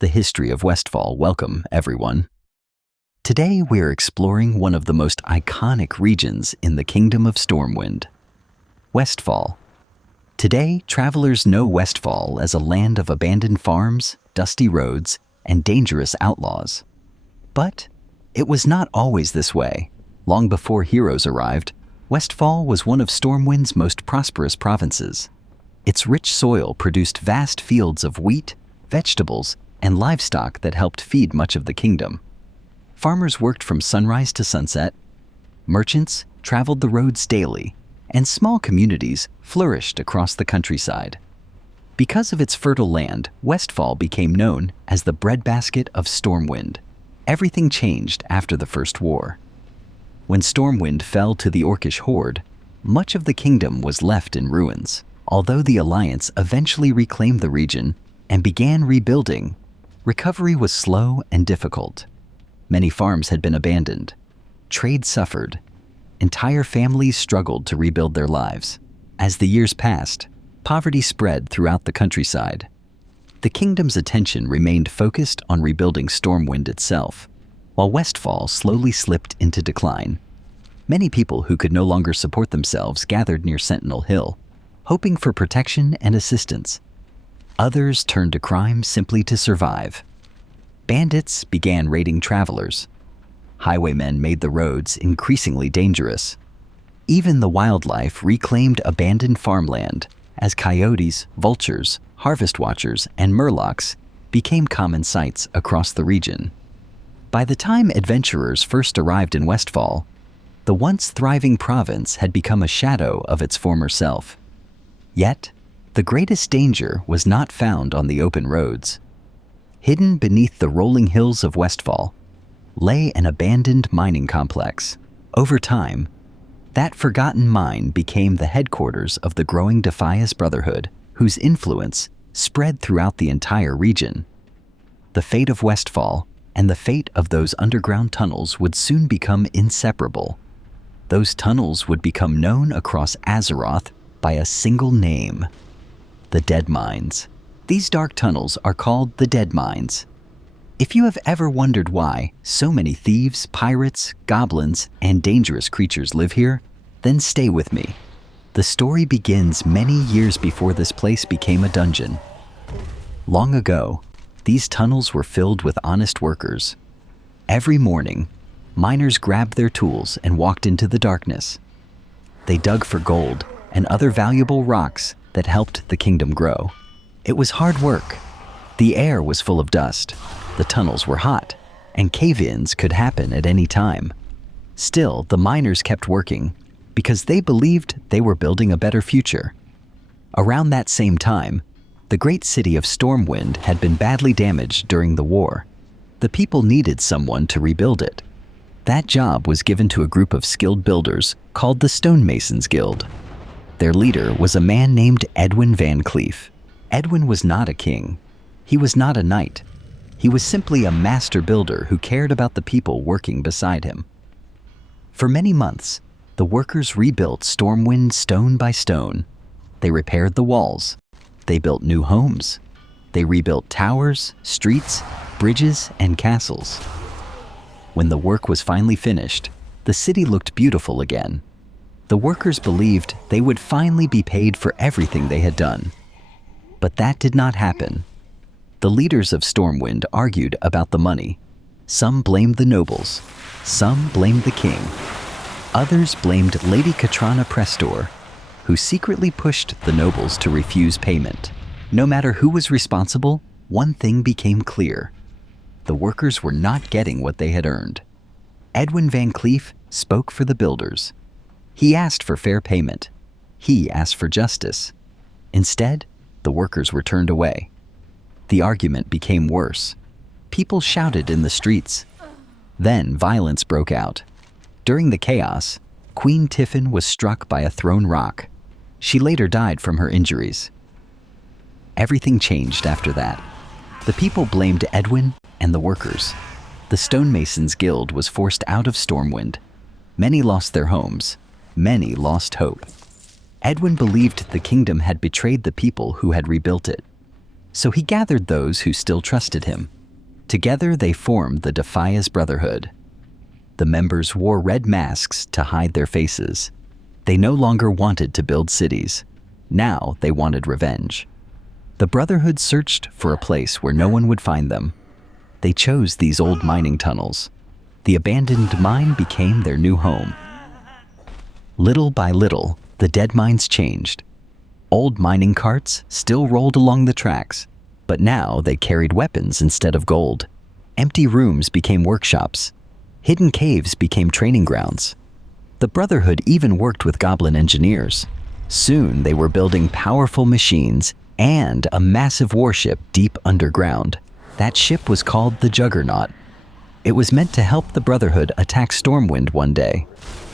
the history of Westfall. Welcome, everyone. Today we're exploring one of the most iconic regions in the Kingdom of Stormwind, Westfall. Today, travelers know Westfall as a land of abandoned farms, dusty roads, and dangerous outlaws. But it was not always this way. Long before heroes arrived, Westfall was one of Stormwind's most prosperous provinces. Its rich soil produced vast fields of wheat, vegetables, and livestock that helped feed much of the kingdom. Farmers worked from sunrise to sunset, merchants traveled the roads daily, and small communities flourished across the countryside. Because of its fertile land, Westfall became known as the breadbasket of Stormwind. Everything changed after the First War. When Stormwind fell to the Orcish horde, much of the kingdom was left in ruins. Although the Alliance eventually reclaimed the region and began rebuilding, recovery was slow and difficult. Many farms had been abandoned. Trade suffered. Entire families struggled to rebuild their lives. As the years passed, poverty spread throughout the countryside. The kingdom's attention remained focused on rebuilding Stormwind itself, while Westfall slowly slipped into decline. Many people who could no longer support themselves gathered near Sentinel Hill, hoping for protection and assistance. Others turned to crime simply to survive. Bandits began raiding travelers. Highwaymen made the roads increasingly dangerous. Even the wildlife reclaimed abandoned farmland as coyotes, vultures, harvest watchers, and murlocs became common sights across the region. By the time adventurers first arrived in Westfall, the once thriving province had become a shadow of its former self. Yet, the greatest danger was not found on the open roads. Hidden beneath the rolling hills of Westfall lay an abandoned mining complex. Over time, that forgotten mine became the headquarters of the growing Defias Brotherhood, whose influence spread throughout the entire region. The fate of Westfall and the fate of those underground tunnels would soon become inseparable. Those tunnels would become known across Azeroth by a single name: the Deadmines. These dark tunnels are called the Deadmines. If you have ever wondered why so many thieves, pirates, goblins, and dangerous creatures live here, then stay with me. The story begins many years before this place became a dungeon. Long ago, these tunnels were filled with honest workers. Every morning, miners grabbed their tools and walked into the darkness. They dug for gold and other valuable rocks that helped the kingdom grow. It was hard work. The air was full of dust, the tunnels were hot, and cave-ins could happen at any time. Still, the miners kept working because they believed they were building a better future. Around that same time, the great city of Stormwind had been badly damaged during the war. The people needed someone to rebuild it. That job was given to a group of skilled builders called the Stonemasons Guild. Their leader was a man named Edwin VanCleef. Edwin was not a king. He was not a knight. He was simply a master builder who cared about the people working beside him. For many months, the workers rebuilt Stormwind stone by stone. They repaired the walls. They built new homes. They rebuilt towers, streets, bridges, and castles. When the work was finally finished, the city looked beautiful again. The workers believed they would finally be paid for everything they had done. But that did not happen. The leaders of Stormwind argued about the money. Some blamed the nobles. Some blamed the king. Others blamed Lady Katrana Prestor, who secretly pushed the nobles to refuse payment. No matter who was responsible, one thing became clear: the workers were not getting what they had earned. Edwin VanCleef spoke for the builders. He asked for fair payment. He asked for justice. Instead, the workers were turned away. The argument became worse. People shouted in the streets. Then violence broke out. During the chaos, Queen Tiffin was struck by a thrown rock. She later died from her injuries. Everything changed after that. The people blamed Edwin and the workers. The Stonemasons Guild was forced out of Stormwind. Many lost their homes. Many lost hope. Edwin believed the kingdom had betrayed the people who had rebuilt it. So he gathered those who still trusted him. Together they formed the Defias Brotherhood. The members wore red masks to hide their faces. They no longer wanted to build cities. Now they wanted revenge. The Brotherhood searched for a place where no one would find them. They chose these old mining tunnels. The abandoned mine became their new home. Little by little, the Deadmines changed. Old mining carts still rolled along the tracks, but now they carried weapons instead of gold. Empty rooms became workshops. Hidden caves became training grounds. The Brotherhood even worked with goblin engineers. Soon they were building powerful machines and a massive warship deep underground. That ship was called the Juggernaut. It was meant to help the Brotherhood attack Stormwind one day.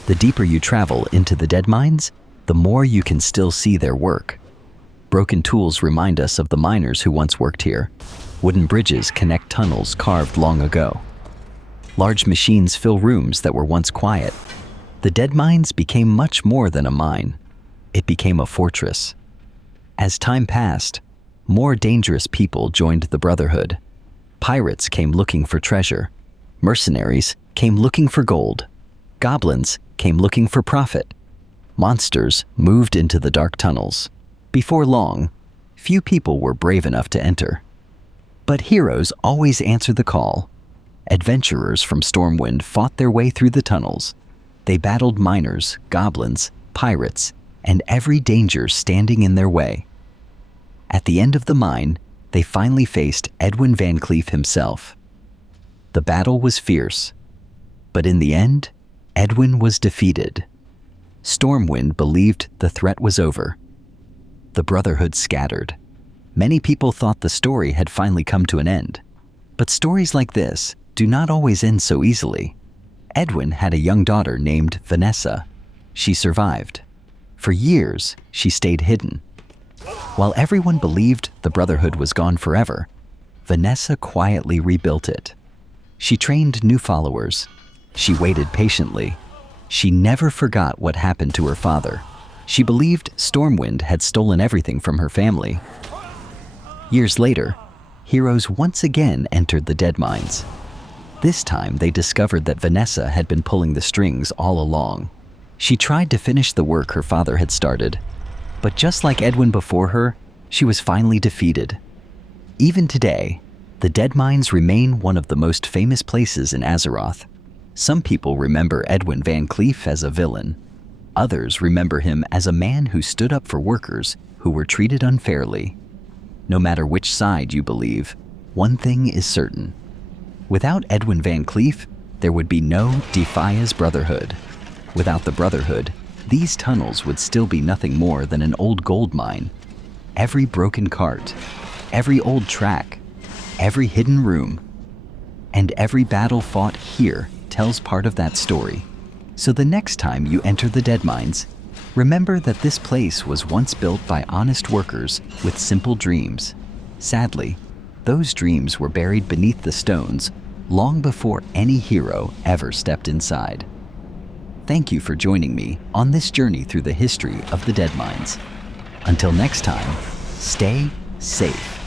The deeper you travel into the Deadmines, the more you can still see their work. Broken tools remind us of the miners who once worked here. Wooden bridges connect tunnels carved long ago. Large machines fill rooms that were once quiet. The Deadmines became much more than a mine. It became a fortress. As time passed, more dangerous people joined the Brotherhood. Pirates came looking for treasure. Mercenaries came looking for gold. Goblins came looking for profit. Monsters moved into the dark tunnels. Before long, few people were brave enough to enter. But heroes always answered the call. Adventurers from Stormwind fought their way through the tunnels. They battled miners, goblins, pirates, and every danger standing in their way. At the end of the mine, they finally faced Edwin VanCleef himself. The battle was fierce, but in the end, Edwin was defeated. Stormwind believed the threat was over. The Brotherhood scattered. Many people thought the story had finally come to an end. But stories like this do not always end so easily. Edwin had a young daughter named Vanessa. She survived. For years, she stayed hidden. While everyone believed the Brotherhood was gone forever, Vanessa quietly rebuilt it. She trained new followers. She waited patiently. She never forgot what happened to her father. She believed Stormwind had stolen everything from her family. Years later, heroes once again entered the Deadmines. This time, they discovered that Vanessa had been pulling the strings all along. She tried to finish the work her father had started, but just like Edwin before her, she was finally defeated. Even today, the Deadmines remain one of the most famous places in Azeroth. Some people remember Edwin VanCleef as a villain. Others remember him as a man who stood up for workers who were treated unfairly. No matter which side you believe, one thing is certain. Without Edwin VanCleef, there would be no Defias Brotherhood. Without the Brotherhood, these tunnels would still be nothing more than an old gold mine. Every broken cart, every old track, every hidden room, and every battle fought here tells part of that story. So the next time you enter the Deadmines, remember that this place was once built by honest workers with simple dreams. Sadly, those dreams were buried beneath the stones long before any hero ever stepped inside. Thank you for joining me on this journey through the history of the Deadmines. Until next time, stay safe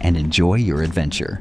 and enjoy your adventure.